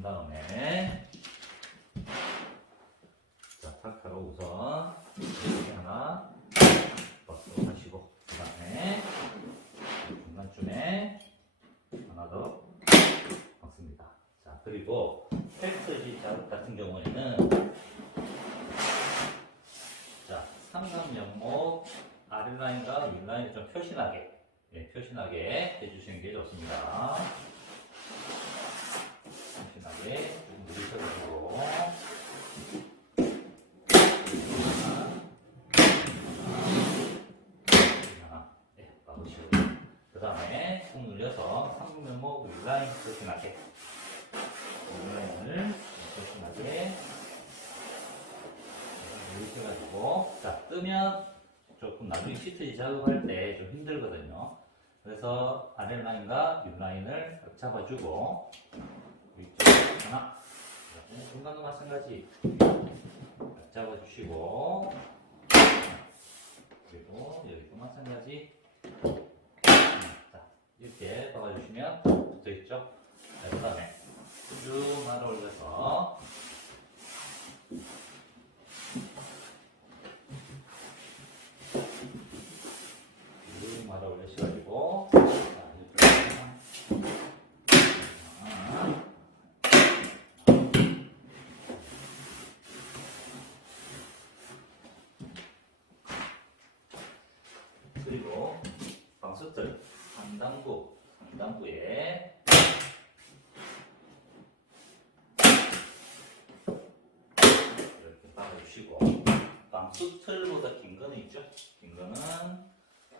맞춘 다음에, 자, 타카로 우선 이렇게 하나 버스 하시고, 그 다음에 중간쯤에 하나 더 박습니다. 자, 그리고 펠트지 작업 같은 경우에는 자, 삼각 연목 아랫라인과 윗라인을 좀 표시나게 예, 표시나게 해주시는 게 좋습니다. 누르셔가지고 하나, 예, 막으시고. 그 다음에 꾹 눌려서 삼각 연목 윗라인 표시나게. 윗라인을 표시나게. 누르셔가지고. 자 뜨면 조금 나중에 시트지 작업할 때 좀 힘들거든요. 그래서 아래 라인과 윗 라인을 딱 잡아주고 위쪽 하나. 그다음에 중간도 마찬가지. 딱 잡아주시고. 그리고 여기도 마찬가지. 자 이렇게 박아주시면 붙어있죠. 자, 그 다음에 쭉 말아 올려서 쭉 말아 올리셔가지고 자, 이렇게 하나, 방수틀 상단부 상단부에 이렇게 박아주시고 방수틀보다 긴 거는 있죠? 긴 거는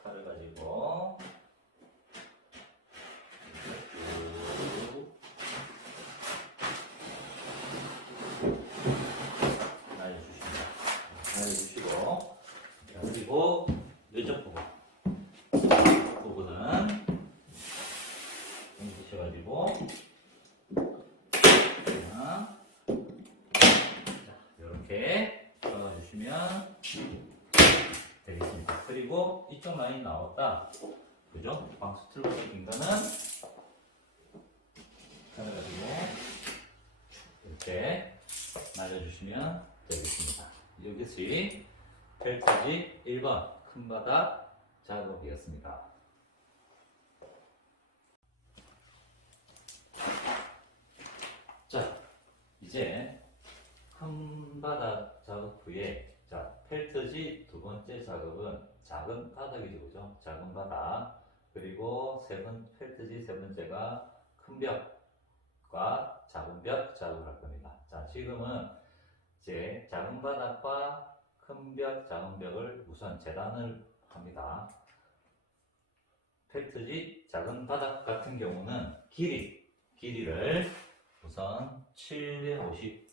칼을 가지고. 날려주시고 자, 그리고 이쪽 부분 부분은 옮기셔가지고 자, 자, 이렇게 잡아주시면 되겠습니다. 그리고 이쪽 라인 나왔다. 그죠? 방수 틀보다 긴 거는 잘라가지고 이렇게 날려주시면 되겠습니다. 이것이 펠트지 1번 큰 바닥 작업이었습니다. 자, 이제 큰 바닥 작업 후에 자, 펠트지 두 번째 작업은 작은 바닥이죠, 그죠? 작은 바닥. 그리고 세 번, 펠트지 세 번째가 큰 벽과 작은 벽 작업을 할 겁니다. 자, 지금은 이제 작은 바닥과 큰 벽, 작은 벽을 우선 재단을 합니다. 펠트지 작은 바닥 같은 경우는 길이, 길이를 우선 750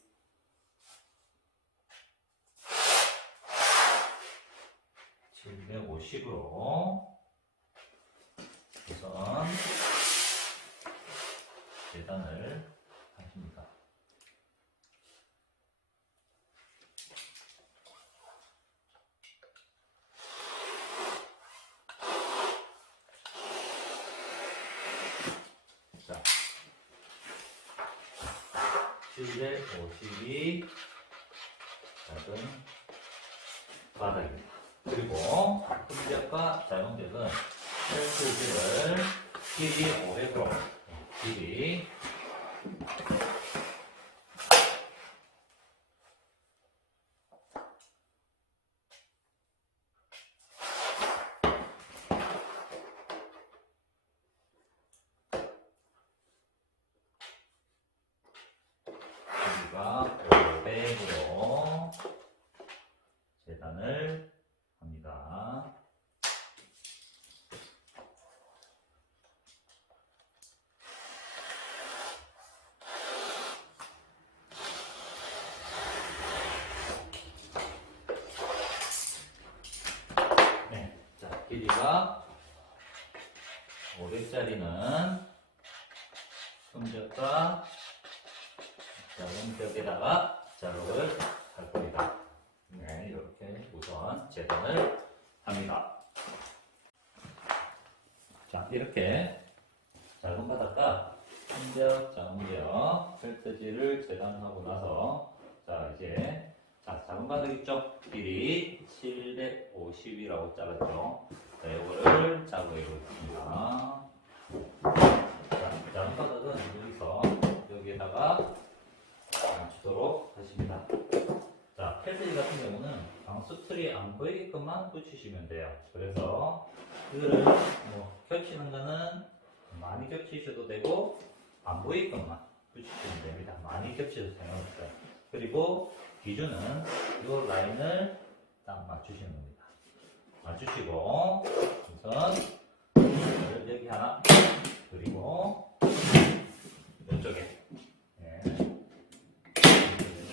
750으로 우선 재단을 하십니다. 자, 750이 작은 바닥입니다. 그리고 작은 벽은 펠트지를 길이 500으로 길이 길이가 500으로 번째는 큰 벽과 작은 벽에다가 작업을 할 겁니다. 네, 이렇게 우선 재단을 합니다. 자, 이렇게 작은 벽, 작은 벽, 펠트지를 재단하고 나서 자, 이제 자, 작은 바닥 있죠? 길이 750이라고 잘랐죠? 자, 이거를 작업해 보겠습니다. 자, 작은 바닥은 여기서 여기에다가 맞추도록 하십니다. 자, 펠트지 같은 경우는 방수 틀이 안 보이게끔만 붙이시면 돼요. 그래서 이거를 뭐 겹치는 거는 많이 겹치셔도 되고 안 보이게끔만 붙이시면 됩니다. 많이 겹치셔도 상관없어요. 그리고 기준은 이 라인을 딱 맞추시는 겁니다. 맞추시고 우선 여기 하나 그리고 이쪽에 예.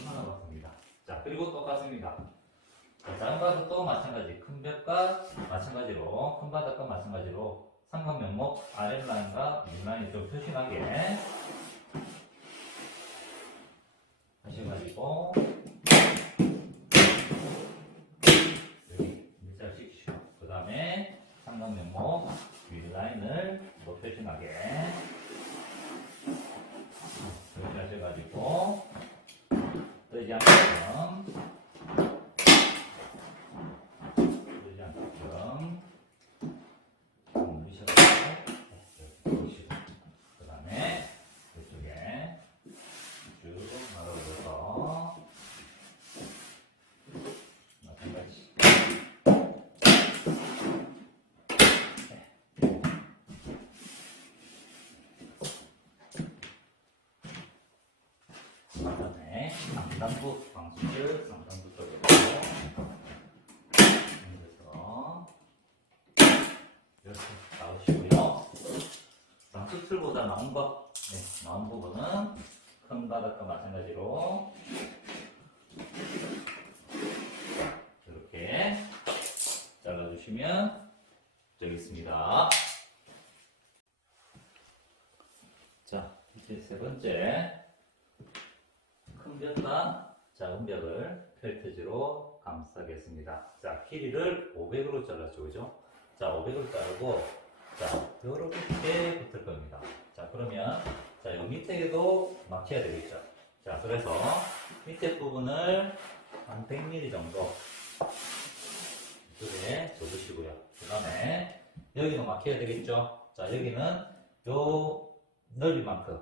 하나 맞습니다. 자 그리고 똑같습니다. 자, 작은 바닥도 마찬가지 큰 벽과 마찬가지로 큰 바닥과 마찬가지로 삼각 면목 아랫라인과 윗라인이 좀 표시나게 하셔가지고 여기 밑살 시키시고 그 다음에 삼각 면목 윗라인을 뭐 표시나게 이렇게 하셔가지고 뜨지 않게끔 뜨지 않게끔 좀 누르셔가지고 누르시고 그 다음에 이쪽에 쭉 말아올려서 마찬가지 상단부 방수를 상단부 쪽으로 옮겨서 이렇게 나오시고요. 방수틀보다 나온 거, 네, 나온 부분은 큰 바닥과 마찬가지로 이렇게 잘라주시면 되겠습니다. 자, 이제 세 번째. 큰 벽과 작은 벽을 펠트지로 감싸겠습니다. 자, 길이를 500으로 잘랐죠, 그죠? 자, 500으로 자르고, 자, 이렇게 붙을 겁니다. 자, 그러면, 자, 요 밑에도 막혀야 되겠죠? 자, 그래서 밑에 부분을 한 100mm 정도 이쪽에 접으시고요. 그 다음에 여기도 막혀야 되겠죠? 자, 여기는 요 넓이만큼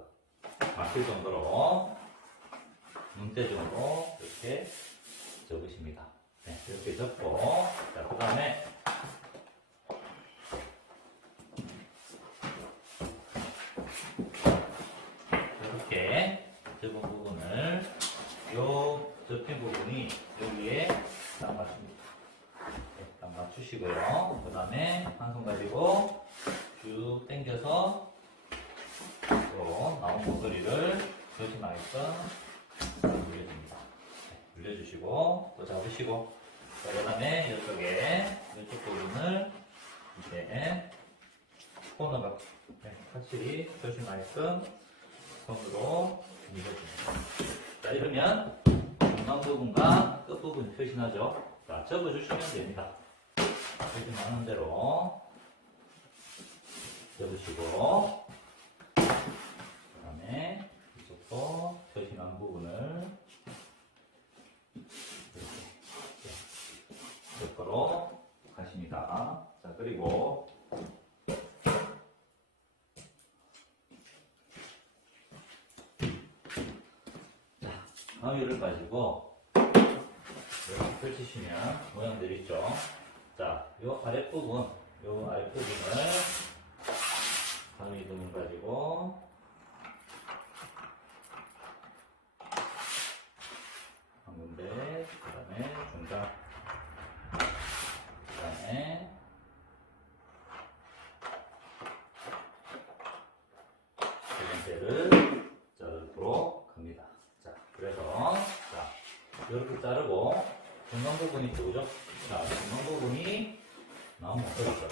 막힐 정도로 문대중으로 이렇게 접으십니다. 네, 이렇게 접고, 자, 그 다음에 이렇게 접은 부분을 요 접힌 부분이 여기에 딱 맞춥니다. 네, 딱 맞추시고요. 그 다음에 한 손 가지고 쭉 당겨서 또 나온 조심하게끔 눌려줍니다. 네, 눌려주시고 또 잡으시고 그 다음에 이쪽에 이쪽 부분을 이제 코너가 네, 확실히 조심하게끔 손으로 밀어줍니다. 자 이러면 중간 부분과 끝 부분 표시나죠? 자 접어주시면 됩니다. 표시나는 대로 접으시고 그 다음에 이쪽도 표시난 부분을 이렇게 옆으로 가십니다. 자, 그리고 자, 가위를 가지고 이렇게 펼치시면 모양들 있죠? 자, 요 아랫부분, 요 아랫부분을 가위 등을 가지고 한 군데, 그 다음에 중간, 그 다음에 세 번째를 자르도록 합니다. 자, 그래서, 자, 이렇게 자르고, 중간 부분이 있죠, 그죠? 자, 중간 부분이 나오면 어떨까요?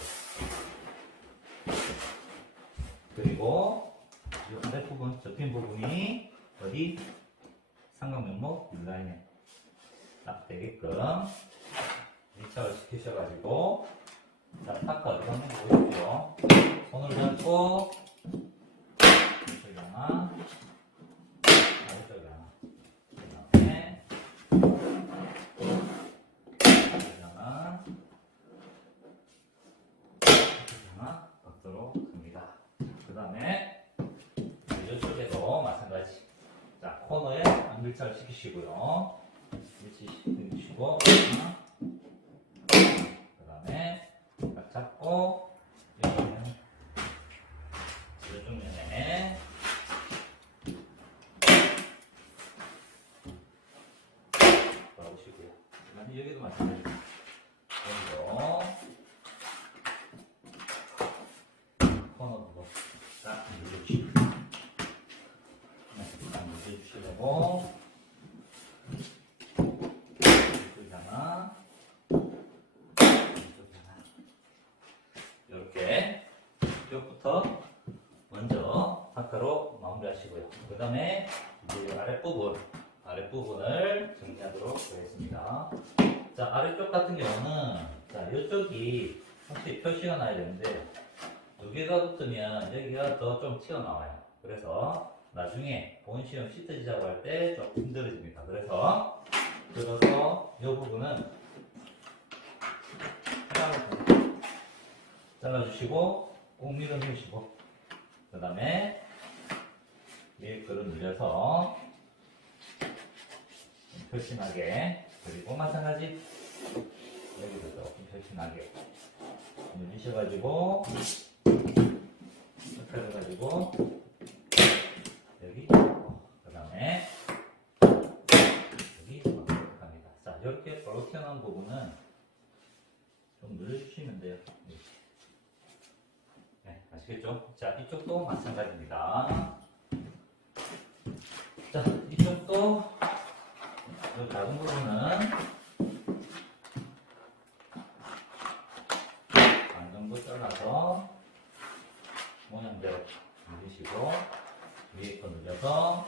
이 아랫부분, 접힌 부분이 어디? 삼각 면목 인라인에 딱 되게끔 밀착을 시키셔가지고 자, 타카 어디 거 보이시죠? 손을 잡고 이쪽에 하나 아래쪽에 하나 그 다음에 이쪽에 하나 이쪽에 하나 넣도록 합니다 그 다음에 이쪽에도 마찬가지 자 안밀착을 시키시고요. 위치 시키시고. 하나 그 다음에 딱 잡고 여기는 이쪽 면에 돌아오시고요. 그다음에 여기도 마찬가지. 여기도 코너 부분 딱 눌러주시고 네, 딱 눌러주시고 이쪽에 하나 이쪽에 하나 이렇게 이쪽부터 먼저 하카로 마무리하시고요. 그 다음에 이제 아랫부분, 아랫부분을 정리하도록 하겠습니다. 자, 아래쪽 같은 경우는, 자, 이쪽이 확실히 표시가 나야 되는데, 두 개가 붙으면 여기가 더 좀 튀어나와요. 그래서 나중에 본 시험 시트 지작을 할때 좀 힘들어집니다. 그래서, 들어서 이 부분은 잘라주시고 꼭 밀어주시고 그 다음에 글을 늘려서 좀 펼친하게 그리고 마찬가지 여기도 조금 펼친하게 늘리셔가지고 펼쳐가지고 여기 그 다음에 여기 합니다. 자 이렇게 볼록 튀어나온 부분은 좀 늘려주시면 돼요 아시겠죠? 자, 이쪽도 마찬가지입니다. 자, 이쪽도 이 작은 부분은 반 정도 잘라서 모양대로 늘리시고 위에 거 늘려서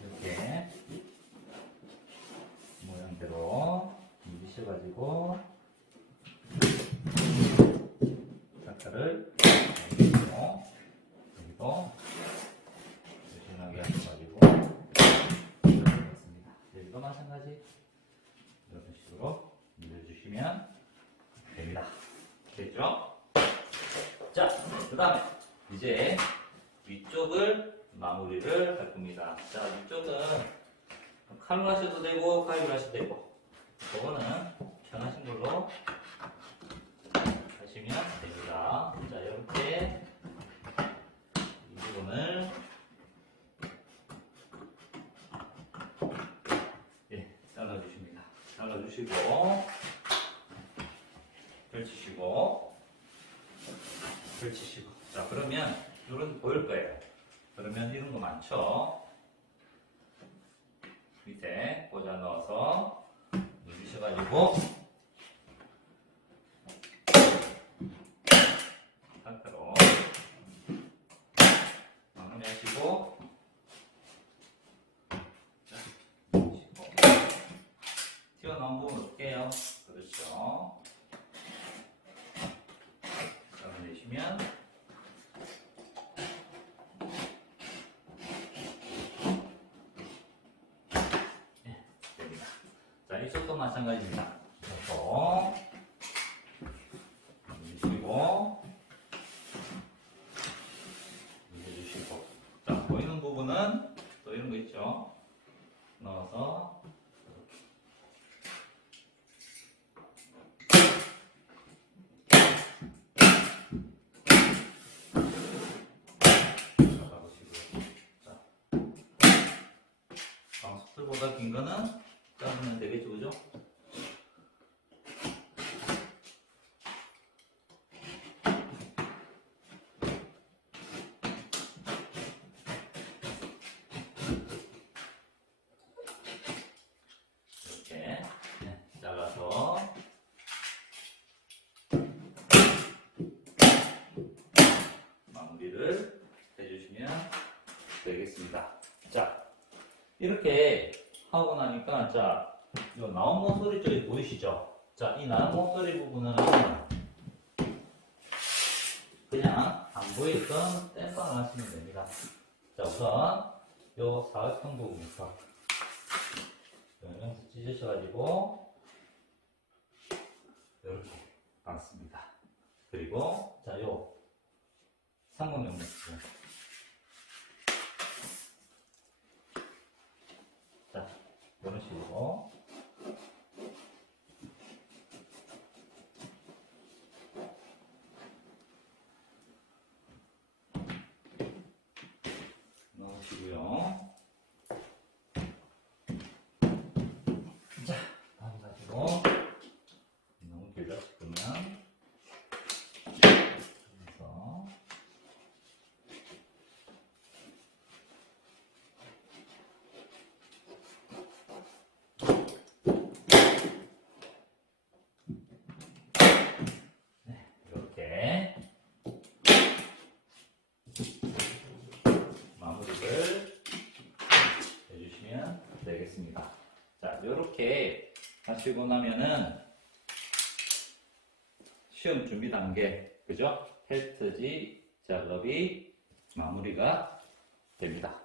이렇게 모양대로 늘리셔가지고 작가를 여기도 여기도 조심하게 하셔가지고 그렇습니다. 여기도 마찬가지 이런 식으로 밀어주시면 됩니다. 됐죠? 자, 그 다음에 이제 위쪽을 마무리를 할 겁니다. 자, 위쪽은 칼로 하셔도 되고 가위로 하셔도 되고 그거는 편하신 걸로 하시면 됩니다. 자, 이렇게 이 부분을 예, 잘라주십니다. 잘라주시고 펼치시고 펼치시고 자, 그러면 이런 보일 거예요. 그러면 이런 거 많죠? 밑에 꽂아 넣어서 누르셔가지고 상태로 마무리하시고 자, 누르시고. 튀어나온 부분 어때요? 그렇죠. 잡아내시면 네, 됩니다. 자, 이쪽도 마찬가지입니다. 이쪽도. 누르시고. 눌러주시고. 자 보이는 부분은 또 이런 거 있죠? 넣어서 방석들보다 긴 거는 자르면 되겠죠 그죠? 이렇게 네, 잘라서 마무리를 해주시면 되겠습니다. 자, 이렇게 하고 나니까, 자, 이 나온 목소리 쪽이 보이시죠? 자, 이 나온 목소리 부분은 그냥 안 보이던 땜빵을 하시면 됩니다. 자, 우선 요 사각형 부분부터 영양소 찢으셔가지고 이렇게 감습니다. 그리고 자, 요 상공용 부분 자, 이런 식으로 넣으시고요. 자, 다음 가지고 너무 길다 싶으면 그래서 네, 이렇게 마무리를 해주시면 되겠습니다. 자, 이렇게 하시고 나면은 시험 준비 단계, 그죠? 헬트지 작업이 마무리가 됩니다.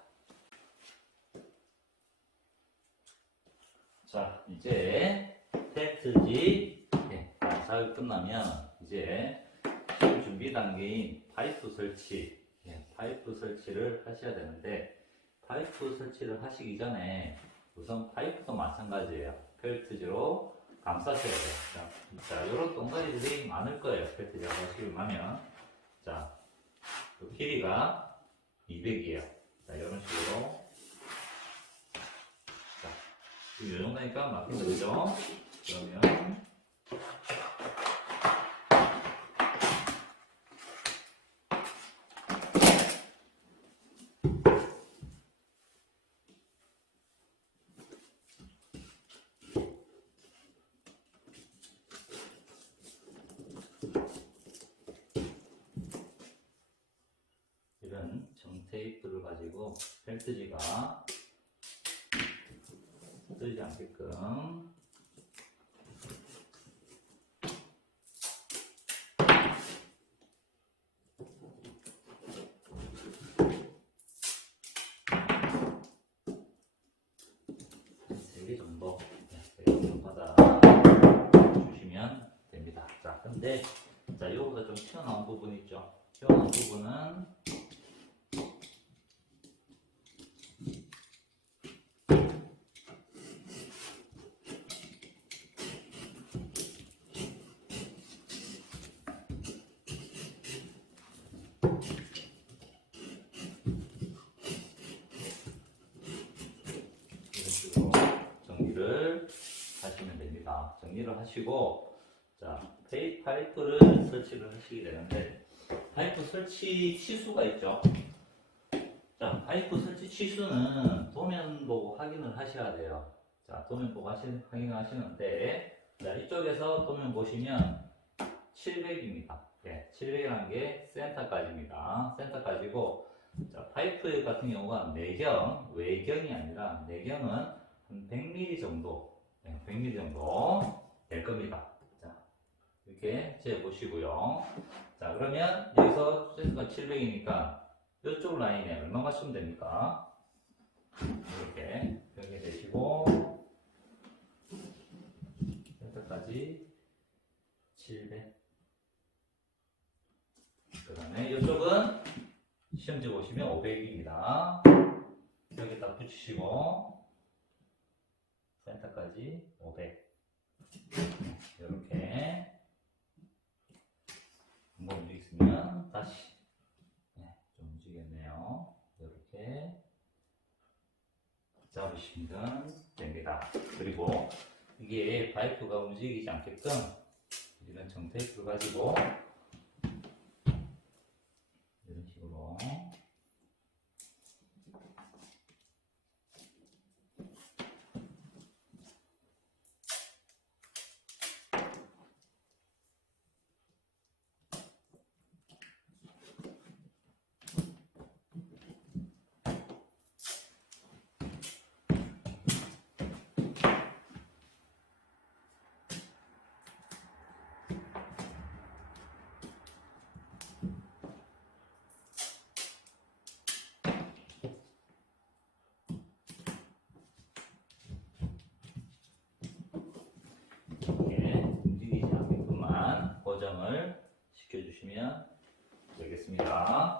자, 이제 예, 다 작업 끝나면 이제 시험 준비 단계인 파이프 설치, 예, 파이프 설치를 하셔야 되는데 파이프 설치를 하시기 전에 우선 파이프도 마찬가지예요. 펠트지로 감싸셔야 돼요. 자, 자, 이런 동가리들이 많을 거예요. 펠트지로 나면. 자, 그 길이가 200이에요. 자, 이런 식으로. 자, 이 정도니까 막힌 거죠? 그러면. 이런 정 테이프를 가지고 펠트지가 뜨지 않게끔 세 개 정도, 네, 세개 정도 받아 주시면 됩니다. 자, 근데 자, 이거보다 좀 튀어나온 부분 있죠? 튀어나온 부분은 이런 식으로 정리를 하시면 됩니 다. 정리를 하시고 자 페이 파이프를 설치를 하시게 되는데 파이프 설치 치수가 있죠. 자 파이프 설치 치수는 도면 보고 확인을 하셔야 돼요. 자 도면 보고 하시, 확인하시는데 자 이쪽에서 도면 보시면 700입니다. 예, 700이라는 게 센터까지입니다. 센터까지고 자, 파이프 같은 경우가 내경, 외경이 아니라 내경은 한 100mm 정도, 네, 100mm 정도 될 겁니다. 자, 이렇게 재보시고요. 자, 그러면 여기서 센터가 700이니까 이쪽 라인에 얼마 맞추면 됩니까? 이렇게 이렇게 되시고 센터까지 700. 그 다음에 이쪽은 시험지 보시면 500입니다. 여기 딱 붙이시고 센터까지 500 이렇게. 한번 움직이시면 다시. 네, 좀 움직였네요. 이렇게. 잡으시면 됩니다. 그리고 이게 파이프가 움직이지 않게끔 이런 정테이프를 가지고 이런 식으로 고정을 시켜주시면 되겠습니다.